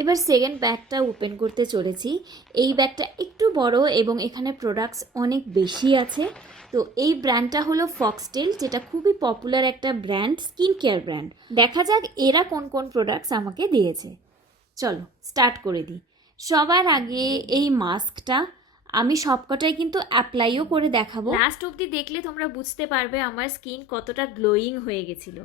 এবার সেকেন্ড ব্যাগটা ওপেন করতে চলেছি। এই ব্যাগটা একটু বড় এবং এখানে প্রোডাক্টস অনেক বেশি আছে। তো এই ব্র্যান্ডটা হলো ফক্সটেল, যেটা খুবই পপুলার একটা ব্র্যান্ড, স্কিন কেয়ার ব্র্যান্ড। দেখা যাক এরা কোন কোন প্রোডাক্টস আমাকে দিয়েছে। চলো স্টার্ট করে দিই। সবার আগে এই মাস্কটা আমি সবকটাই কিন্তু অ্যাপ্লাইও করে দেখাবো। লাস্ট অবধি দেখলে তোমরা বুঝতে পারবে আমার স্কিন কতটা গ্লোয়িং হয়ে গেছিলো।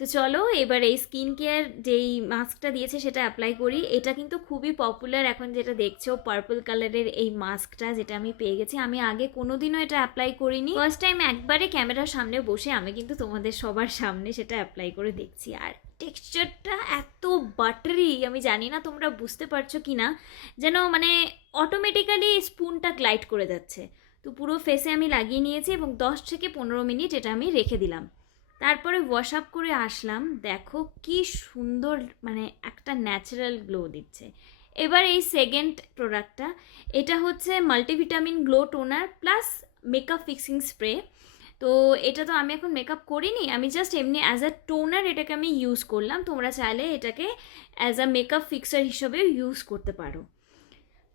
তো চলো এবার এই স্কিন কেয়ার যেই মাস্কটা দিয়েছে সেটা অ্যাপ্লাই করি। এটা কিন্তু খুবই পপুলার এখন, যেটা দেখছো পার্পল কালারের এই মাস্কটা, যেটা আমি পেয়ে গেছি। আমি আগে কোনোদিনও এটা অ্যাপ্লাই করিনি, ফার্স্ট টাইম একবারে ক্যামেরার সামনে বসে আমি কিন্তু তোমাদের সবার সামনে সেটা অ্যাপ্লাই করে দেখছি। আর টেক্সচারটা এত বাটারি, আমি জানি না তোমরা বুঝতে পারছো কি না, যেন মানে অটোমেটিক্যালি স্পুনটা গ্লাইড করে যাচ্ছে। তো পুরো ফেসে আমি লাগিয়ে নিয়েছি এবং 10 থেকে 15 মিনিট এটা আমি রেখে দিলাম। তারপরে ওয়াশ আপ করে আসলাম। দেখো কি সুন্দর, মানে একটা ন্যাচারাল গ্লো দিচ্ছে। এবার এই সেকেন্ড প্রোডাক্টটা, এটা হচ্ছে multivitamin glow toner plus makeup fixing spray. তো এটা তো আমি এখন মেকআপ করিনি, আমি জাস্ট এমনি অ্যাজ আ টোনার এটাকে আমি ইউজ করলাম। তোমরা চাইলে এটাকে অ্যাজ আ মেকআপ ফিক্সার হিসেবেও ইউজ করতে পারো।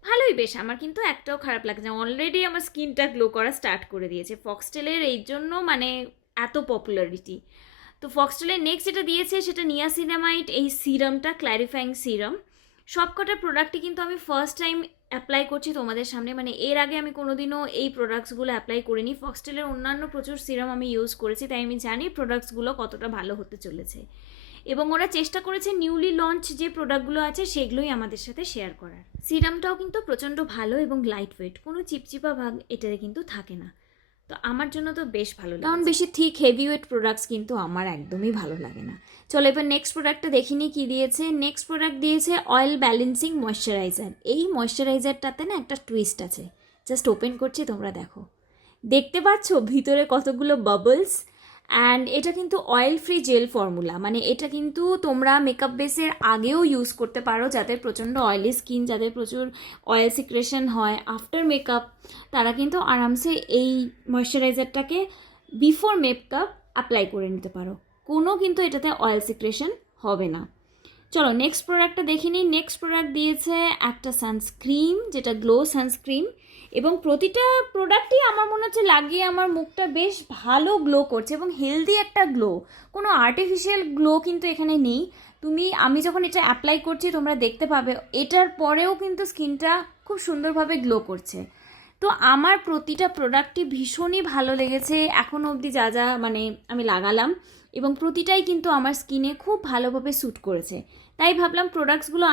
ভালোই বেশ, আমার কিন্তু একটাও খারাপ লাগছে না। অলরেডি আমার স্কিনটা গ্লো করা স্টার্ট করে দিয়েছে ফক্সটেলের, এই জন্য মানে এত পপুলারিটি। তো ফক্সটেলের নেক্সট যেটা দিয়েছে সেটা নিয়াসিনামাইড, এই সিরামটা, ক্ল্যারিফাইং সিরাম। সবকটা প্রোডাক্টই কিন্তু আমি ফার্স্ট টাইম অ্যাপ্লাই করছি তোমাদের সামনে, মানে এর আগে আমি কোনোদিনও এই প্রোডাক্টসগুলো অ্যাপ্লাই করিনি। ফক্সটেলের অন্যান্য প্রচুর সিরাম আমি ইউজ করেছি, তাই আমি জানি প্রোডাক্টসগুলো কতটা ভালো হতে চলেছে। এবং ওরা চেষ্টা করেছে নিউলি লঞ্চ যে প্রোডাক্টগুলো আছে সেগুলোই আমাদের সাথে শেয়ার করার। সিরামটাও কিন্তু প্রচণ্ড ভালো এবং লাইট ওয়েট, কোনো চিপচিপা ভাগ এটাতে কিন্তু থাকে না। তো আমার জন্য তো বেশ ভালো লাগে, কারণ বেশি থিক হেভি ওয়েট প্রোডাক্টস কিন্তু আমার একদমই ভালো লাগে না। চলো এবার নেক্সট প্রোডাক্টটা দেখিনি কি দিয়েছে। নেক্সট প্রোডাক্ট দিয়েছে অয়েল ব্যালেন্সিং ময়শ্চারাইজার। এই ময়শ্চারাইজারটাতে না একটা টুইস্ট আছে, জাস্ট ওপেন করছি, তোমরা দেখো। দেখতে পাচ্ছ ভিতরে কতগুলো বাবলস। অ্যান্ড এটা কিন্তু অয়েল ফ্রি জেল ফর্মুলা, মানে এটা কিন্তু তোমরা মেকআপ বেসের আগেও ইউজ করতে পারো, যাদের প্রচণ্ড অয়েলি স্কিন, যাদের প্রচুর অয়েল সিক্রেশন হয় আফটার মেকআপ, তারা কিন্তু আরামসে এই ময়শ্চারাইজারটাকে বিফোর মেকআপ অ্যাপ্লাই করে নিতে পারো। কোনো কিন্তু এটাতে অয়েল সিক্রেশন হবে না। চলো নেক্সট প্রোডাক্টটা দেখে নিই। নেক্সট প্রোডাক্ট দিয়েছে একটা সানস্ক্রিন, যেটা গ্লো সানস্ক্রিন। এবং প্রতিটা প্রোডাক্টই আমার মনে হচ্ছে লাগিয়ে আমার মুখটা বেশ ভালো গ্লো করছে এবং হেলদি একটা গ্লো, কোনো আর্টিফিশিয়াল গ্লো কিন্তু এখানে নেই। আমি যখন এটা অ্যাপ্লাই করছি তোমরা দেখতে পাবে এটার পরেও কিন্তু স্কিনটা খুব সুন্দরভাবে গ্লো করছে। তো আমার প্রতিটা প্রোডাক্টই ভীষণই ভালো লেগেছে এখনও অবধি, যা যা মানে আমি লাগালাম, এবং প্রতিটাই কিন্তু আমার স্কিনে খুব ভালোভাবে স্যুট করেছে। তাই ভাবলাম প্রোডাক্টসগুলো